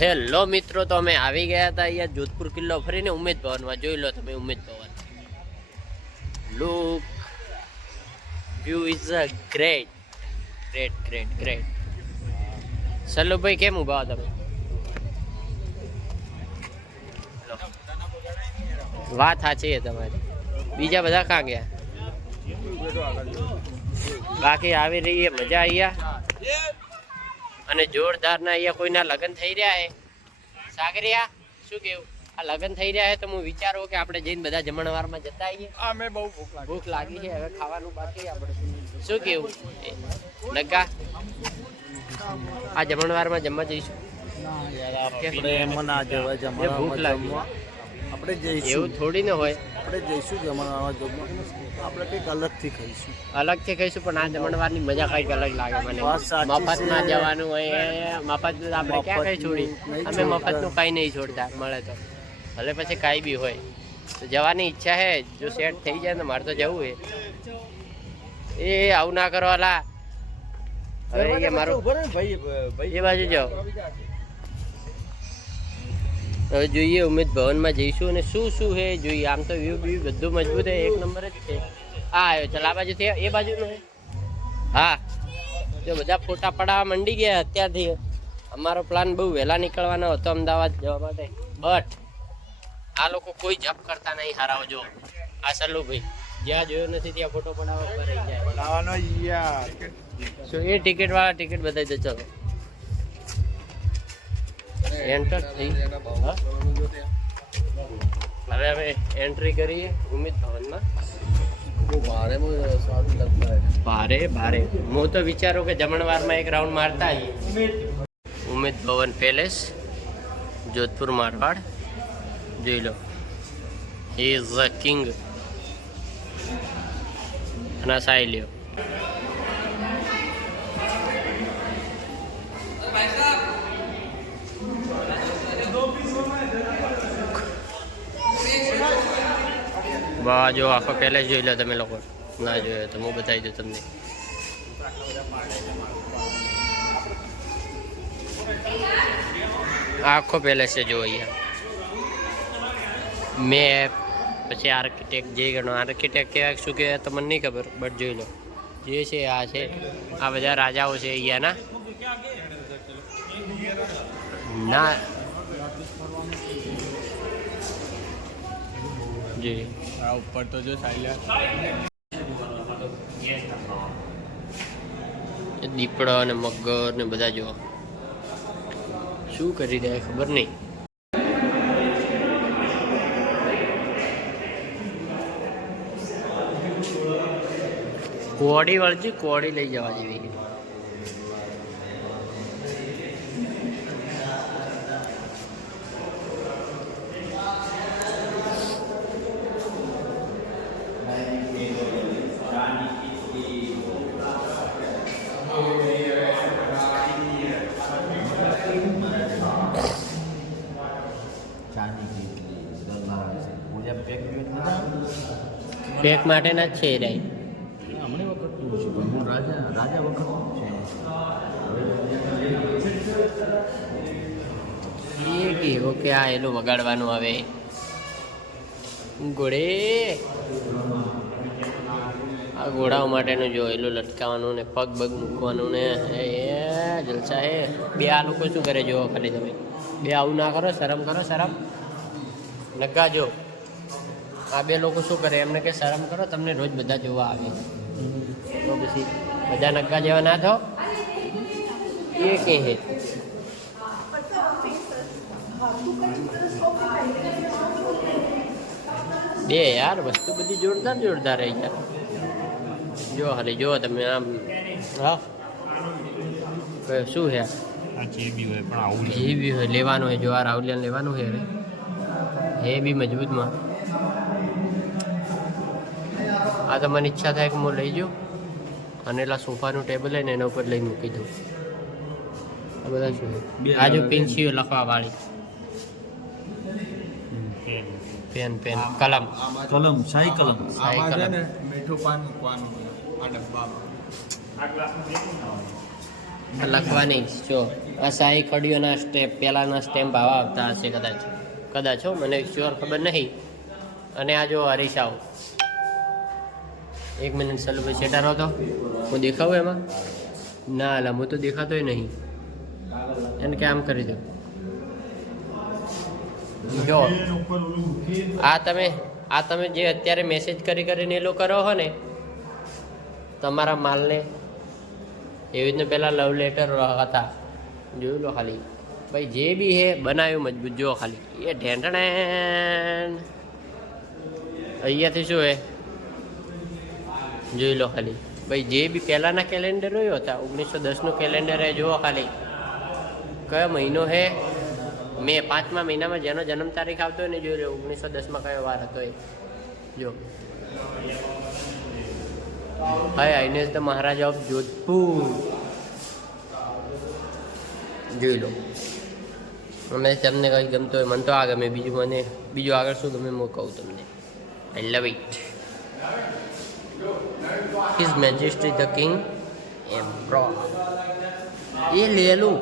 Hello મિત્રો, તો અમે આવી ગયા હતા અહીંયા જોધપુર કિલ્લો ફરીને ઉમેદ ભવનમાં. જોઈ લો તમે Umaid Bhawan. Look view is a great great great great સલ્લુભાઈ, કેમ ઊભા તમે? લો. વાત સાચી છે તમારી. બીજા બધા કાં ગયા? બાકી આવી રહી છે, મજા અહીંયા અને જોરદારના અહીંયા કોઈના લગ્ન થઈ રહ્યા છે સાગરિયા શું કેવું? આ લગ્ન થઈ રહ્યા છે તો હું વિચારું કે આપણે જઈને બધા જમણવારમાં જતા આવીએ. આ મેં બહુ ભૂખ લાગી. ભૂખ લાગી છે હવે ખાવાનું બાકી આપણે. શું કેવું? નગા આ જમણવારમાં જમવા જઈશું? આપણે ના ભૂખ લાગી. આપણે એવું થોડી ન હોય. આપણે જઈશું જમણવા જમવા આપણે કંઈક અલગથી ખાઈશું. અલગથી કહીશું પણ આ જમણવારની મજા કંઈક અલગ લાગે મને. મફતમાં જવાનું હોય મફત આપણે ક્યાં કંઈ છોડી? અમે. મફતનું કાંઈ નહીં છોડતા મળે તો. ભલે પછી કાંઈ બી હોય. તો જવાની ઈચ્છા હે જો સેટ થઈ જાય તો મારે તો જવું હે એ આવું ના કરો અલા હવે મારું એ બાજુ જાઓ. હવે જોઈએ ઉમેદ ભવનમાં જઈશું અને શું શું છે જોઈએ. આમ તો વ્યૂ વ્યૂ બધું મજબૂત છે એક નંબર જ છે. આ આવ્યો. ચાલ આ બાજુથી એ બાજુનો છે. હા. જો બધા ફોટા પડાવવા મંડી ગયા અત્યારથી. અમારો પ્લાન બહુ વહેલા નીકળવાનો હતો અમદાવાદ જવા માટે. બટ આ લોકો કોઈ જપ કરતા નહીં હારાઓ જો આ સલ્લુભાઈ. જ્યાં જોયો નથી ત્યાં ફોટો પડાવવા રહી જાય. પડાવવાનો યાર. સો એ ટિકિટ વાળા ટિકિટ બતાવી તો ચલો. એન્ટર થઈ? હવે અમે એન્ટ્રી કરીએ ઉમિત ભવનમાં. ભારે ભારે. હું તો વિચારું કે જમણવારમાં એક રાઉન્ડ મારતા આવીએ. ઉમિત ભવન પેલેસ જોધપુર મારવાડ. જોઈ લો. ઇઝ અ કિંગ અને સાઈ લ્યો. વાહ, જો આખો પેલેસ જોઈ લો તમે લોકો. ના જોયો તો હું બતાવી દઉં તમને. આખો પેલેસ છે જો અહીંયા. મેપ પછી આર્કિટેક્ટ જે ગણો આર્કિટેક્ટ કહેવાય શું કહેવાય તો મને નહીં ખબર બટ જોઈ લો. જે છે, આ છે. આ બધા રાજાઓ છે અહીંયાના. ના જી. આ ઉપર તો જો સાયલા. દીપડા અને મગર ને બધા જો. શું કરી રહ્યા ખબર નહીં. કોડી વાળજી કોડી લઈ જવા જેવી પેક માટેના જ છે રાઈ. હમણે વખત છે રાજા રાજા વખત છે. ઓકે આ એનું વગાડવાનું આવે ઘોડે આ ઘોડાઓ માટેનું જો એલું લટકાવવાનું ને પગ બગ મૂકવાનું ને એ એ જલસા એ બે આ લોકો શું કરે જો ખાલી તમે. બે આવું ના કરો શરમ કરો શરમ. નગા જો આ બે લોકો શું કરે? એમને કે શરમ કરો તમને રોજ બધા જોવા આવે તો પછી બધા નક્કા જેવા ના થાવ એ કે હે બે યાર વસ્તુ બધી જોરદાર જોરદાર રહી યાર જો હાલી જો તમે આમ હા. શું છે? જે બી હોય પણ આવું જે બી હોય લેવાનું હોય જો આ રાહુલિયાને લેવાનું હવે. એ બી મજબૂતમાં. આ તો મને ઈચ્છા થાય કે હું લઈ જાઉં. અને એટલા સોફાનું ટેબલ લઈને એના ઉપર લઈ મૂકી દઉં. આ બધા શું આ જો પેન્સિલ લખવા વાળી પેન પેન કલમ. કલમ શાહી કલમ. શાહી કલમ. મીઠું પાન મૂકવાનું આ ડબ્બામાં. લખવાની જો આ શાહી કડીઓના સ્ટેપ પહેલાંના સ્ટેમ્પ આવા આવતા હશે કદાચ. કદાચ હો મને શ્યોર ખબર નહીં. અને આ જો હરીશાઓ એક મિનિટ ચાલુ ભાઈ સેટારો તો. હું દેખાવું એમાં? ના અલા હું તો દેખાતોય નહીં. એને કે આમ કરી દો. જો, આ તમે આ તમે જે અત્યારે મેસેજ કરી કરીને એ કરો હો ને, તમારા માલને એવી રીતના પહેલાં લવ લેટર હતા. જોયું લો ખાલી. ભાઈ, જે બી હે, બનાવ્યું મજબૂત. જો ખાલી. એ ઢેંટણે અહીંયાથી શું હે? જોઈ લો ખાલી. ભાઈ, જે બી પહેલાંના કેલેન્ડર હોય હતા ઓગણીસો દસનું કેલેન્ડર હે જુઓ ખાલી. કયો મહિનો હે? મે પાંચમા મહિનામાં જેનો જન્મ તારીખ આવતો હોય ને, જોઈ લો, ઓગણીસો દસમાં કયો વાર હતો એ. જો. Highness the Maharaja of Jodhpur જોઈ લો. અને તમને કંઈ ગમતો હોય, મને તો આ ગમે. બીજું મને, બીજું આગળ શું ગમે, હું કહું તમને. I love it his majesty the king એમ એ લેલું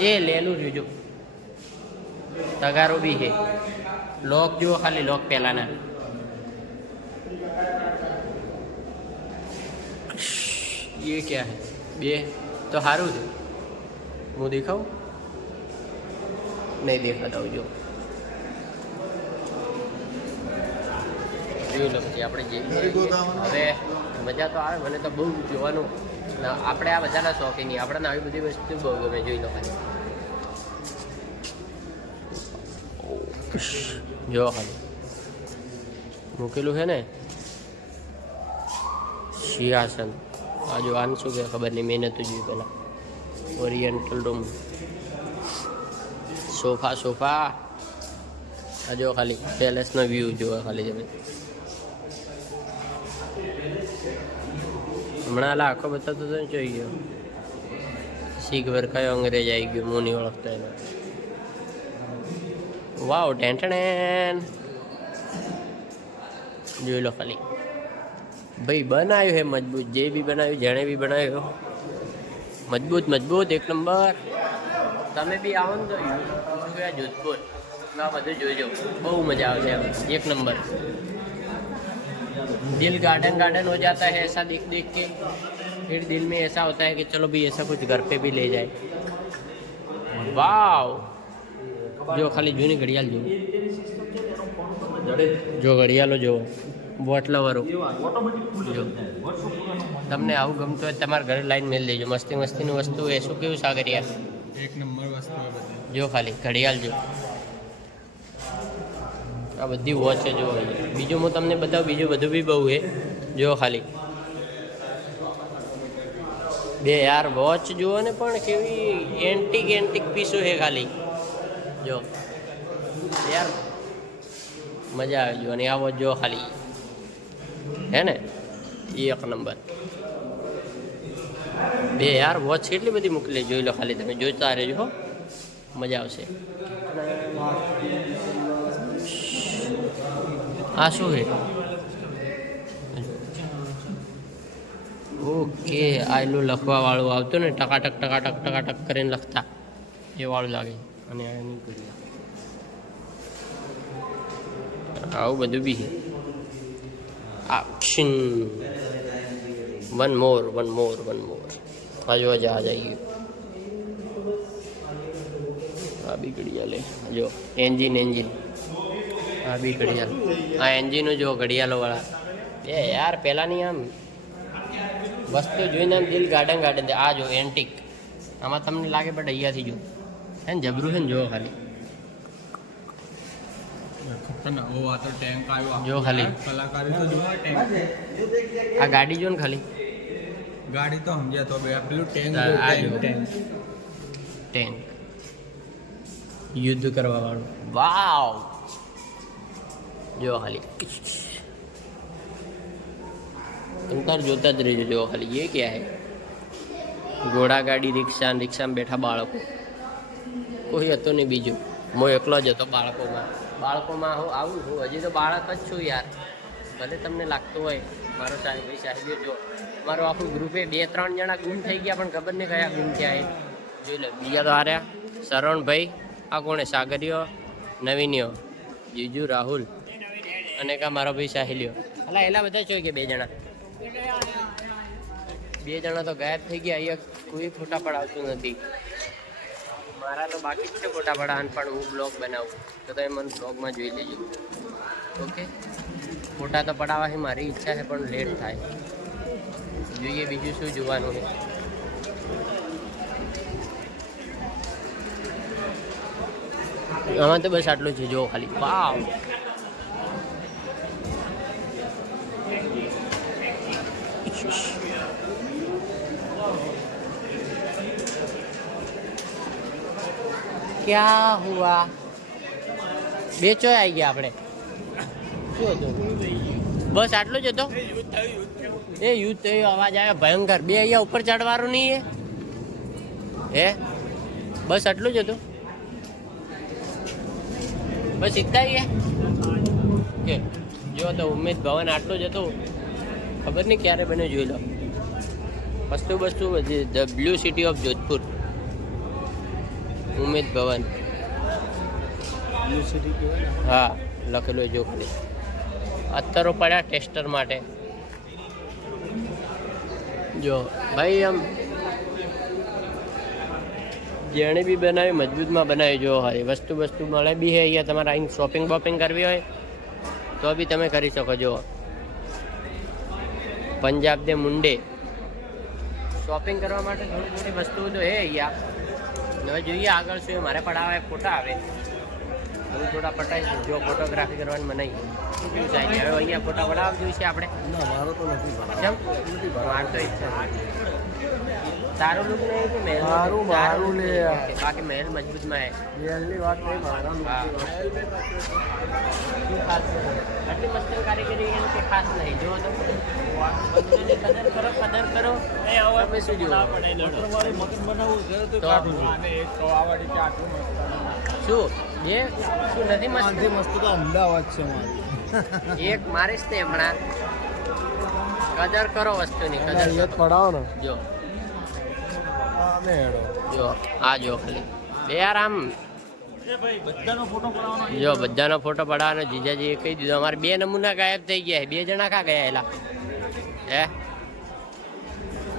એ લેલું રહ્યું જો તગારો બી હે લોક જુઓ ખાલી લોક પહેલાના ये क्या है બે તો સારું છે હું દેખાવું નહીં દેખાતા હું જો જોઈ છે આપણે જે હવે મજા તો આવે, મને તો બહુ જોવાનું. આપણે આ બધાના નહીં આપણને આવી બધી વસ્તુ બહુ ગમે, જોઈ લો ખાલી. જો ખાલી. મૂકેલું છે ને? સિંહાસન. આજુ જો શું કે ખબર નહીં મહેનત જોયું પહેલાં. Oriental room sofa sofa. આ જો ખાલી પેલેસનો વ્યૂ જોવો ખાલી તમે. હમણાં આલા આખો બતાવતો તો જોઈ ગયો. શીખ વર કયો અંગ્રેજ આવી ગયો હું નહીં ઓળખતો એને. વાવ ટેન્ટણેન જોઈ લો ખાલી. ભાઈ, બનાવ્યું હે મજબૂત, જે બી બનાવ્યું, જેણે બી બનાવ્યો. મજબૂત મજબૂત, એક નંબર. તમે બી આવો ને તો જોધપુર. આ બધું જોઈજો બહુ મજા આવશે. એક નંબર. दिल गार्डन गार्डन हो जाता है ऐसा देख देख के फिर दिल में ऐसा होता है कि चलो भाई ऐसा कुछ घर पे भी ले जाए वाव જો ખાલી જૂની ઘડિયાળ જો જો ઘડિયાળો જો બોટલાવાળો જો તમને આવું ગમતું હોય તમારા ઘરે લાઈન મેળ દેજો મસ્તી મસ્તીની વસ્તુ એ શું કેવું સાગરિયા એક નંબર વસ્તુ આ બધી જો ખાલી ઘડિયાળ જો આ બધી વોચ જો. બીજું હું તમને બતાવું, બીજું બધું બી બહુ છે. જો ખાલી. બે યાર વોચ જુઓ ને પણ કેવી એન્ટિક એન્ટિક પીસો છે ખાલી. જો. યાર, મજા આવી જો અને આ વોચ જો ખાલી. હે ને? એક નંબર. બે યાર વોચ કેટલી બધી મોકલી જોઈ લો ખાલી તમે, જોતા રહેજો મજા આવશે. આ શું છે? ઓકે, આ એનું લખવા વાળું આવતું ને, ટકાટક ટકાટક ટકાટક કરીને લખતા. એ વાળું લાગે. અને એની. આવું બધું બી છે. આક્ષિન one more one more one more આજો આજે આ જઈએ આ બી ઘડિયાળ લે જો એન્જિન એન્જિન આ બી ઘડિયાળ. આ એન્જિનો જો ઘડિયાળોવાળા. એ યાર પહેલાંની આમ વસ્તુ જોઈને આમ દિલ ગાર્ડન ગાર્ડન આ જો એન્ટિક આમાં તમને લાગે બટ અહીંયાથી જો હે ને જબરું છે ને જો ખાલી. જો ખાલી. જોવા આ ગાડી જો ને ખાલી. ગાડી તો સમજ્યા તો બે. પેલું ટેન્ક ટેન્ક ટેન્ક યુદ્ધ કરવા વાળું વાવ જો ખાલી. તાર જોતા જ રહેજો, જો ખાલી. એ ક્યાં હે? ઘોડા ગાડી, રિક્ષા રિક્ષામાં બેઠા બાળકો. કોઈ હતો નહીં બીજું. હું એકલો જ હતો બાળકોમાં. બાળકોમાં હું આવું હું હજી તો બાળક જ છું યાર. ભલે તમને લાગતું હોય, મારો સાહેબ, ભાઈ સાહેબ, જો મારું આખું ગ્રુપે બે, ત્રણ જણા ગુમ થઈ ગયા, પણ ખબર નહીં કયા ગુમ થયા એ. જોઈ લો, બીજા તો હાર્યા. શરણભાઈ, આ કોણે? સાગરીઓ નવીનીઓ જીજુ, રાહુલ. અને કા મારો ભાઈ સાહિલિયો. એટલે એલા બધા જોઈ કે બે જણા. બે જણા તો ગાયબ થઈ ગયા, અહીંયા કોઈ ફોટા પડાવતું નથી. મારા તો બાકી છે ફોટા પડાવવાનું, પણ હું બ્લોગ બનાવું. તો તમે મને બ્લોગમાં જોઈ લેજો. ઓકે? ફોટા તો પડાવવાની મારી ઈચ્છા છે, પણ લેટ થાય. જોઈએ બીજું શું જોવાનું છે. આમાં તો બસ આટલું છે જો ખાલી. વાવ! ક્યાં હુઆ? બેચો આવી ગયા આપણે. બસ આટલું જ હતો? એ યુદ્ધ થયું, અવાજ આવ્યો, ભયંકર. બે અહીંયા ઉપર ચડવાનું નહીં હે? બસ આટલું જ હતું. બસ કે, જો તો ઉમેદ ભવન આટલું જ હતું. ખબર નહીં ક્યારે બને જોઈ લો. વસ્તુ વસ્તુ the blue city of Jodhpur Umaid Bhawan. હા લખેલું જો ખાલી. અત્તરો પડ્યા ટેસ્ટર માટે. જો ભાઈ આમ જેણે બી બનાવી મજબૂતમાં બનાવી જો હારી વસ્તુ વસ્તુ મળે બી હે અહીંયા. તમારે અહીં શોપિંગ બોપિંગ કરવી હોય તો બી તમે કરી શકો જો. પંજાબ દે મુંડે. શોપિંગ કરવા માટે થોડી થોડી વસ્તુઓ તો હે અહીંયા. હવે જોઈએ આગળ શું મારે પડાવે ફોટા આવે. હું થોડા પટાઈ જો ફોટોગ્રાફી કરવાની મનાઈ શું થાય છે હવે અહીંયા ફોટા પડાવવા જોઈશે આપણે? ના મારો તો નથી ભરાતો. તો ઈચ્છા છે. તારું લુક નહીં કે મહેલ મારું, મારું લે. બાકી મહેલ મજબૂતમાં હે. મહેલની વાત નહીં મારા હા. શું ખાસ આટલી મસ્ત કારીગરી એમ કે ખાસ નહીં. જો તો. કદર કરો કદર કરો. તમે શું જુઓ? તો શું? એ? શું નથી મસ્ત? મસ્ત તો અમદાવાદ છે મારી. એક મારીશ ને હમણાં. કદર કરો વસ્તુની કદર પડાવો ને. જો જો, આ જો બે યાર આમ. જો, બધાનો ફોટો પડાવવાનો, જીજાજીએ કહી દીધો, અમારે બે નમૂના ગાયબ થઈ ગયા. બે જણા કા ગયા એલા? હે?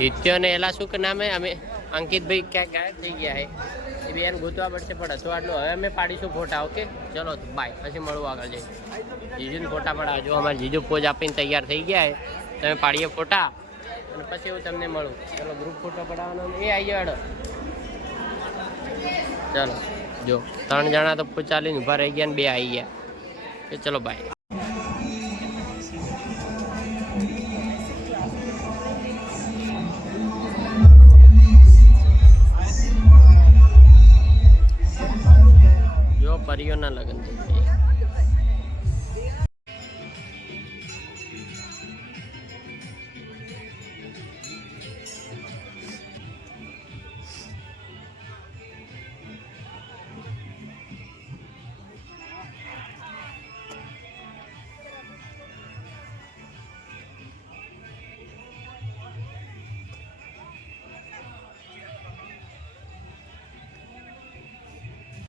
ઇત્યો ને એલા શું કે નામે? અમે અંકિતભાઈ ક્યાંક ગાયબ થઈ ગયા છે. એ બે ગોતવા પડશે પણ હતો આટલું. હવે અમે પાડીશું ફોટા, ઓકે? ચલો બાય પછી મળવું આગળ જઈ જીજુને ફોટા પડાવજો. અમારે જીજુ પોજ આપીને તૈયાર થઈ ગયા છે. તમે પાડીએ ફોટા. અને પછી હું તમને મળું. ચલો ગ્રુપ ફોટો પડાવવાનો એ આવી જાડો ચાલો, જો, ત્રણ જણા તો ચાલીને ઊભા રહી ગયા ને બે આવી ગયા. કે ચલો બાય જો પરિયોના લગ્ન છે.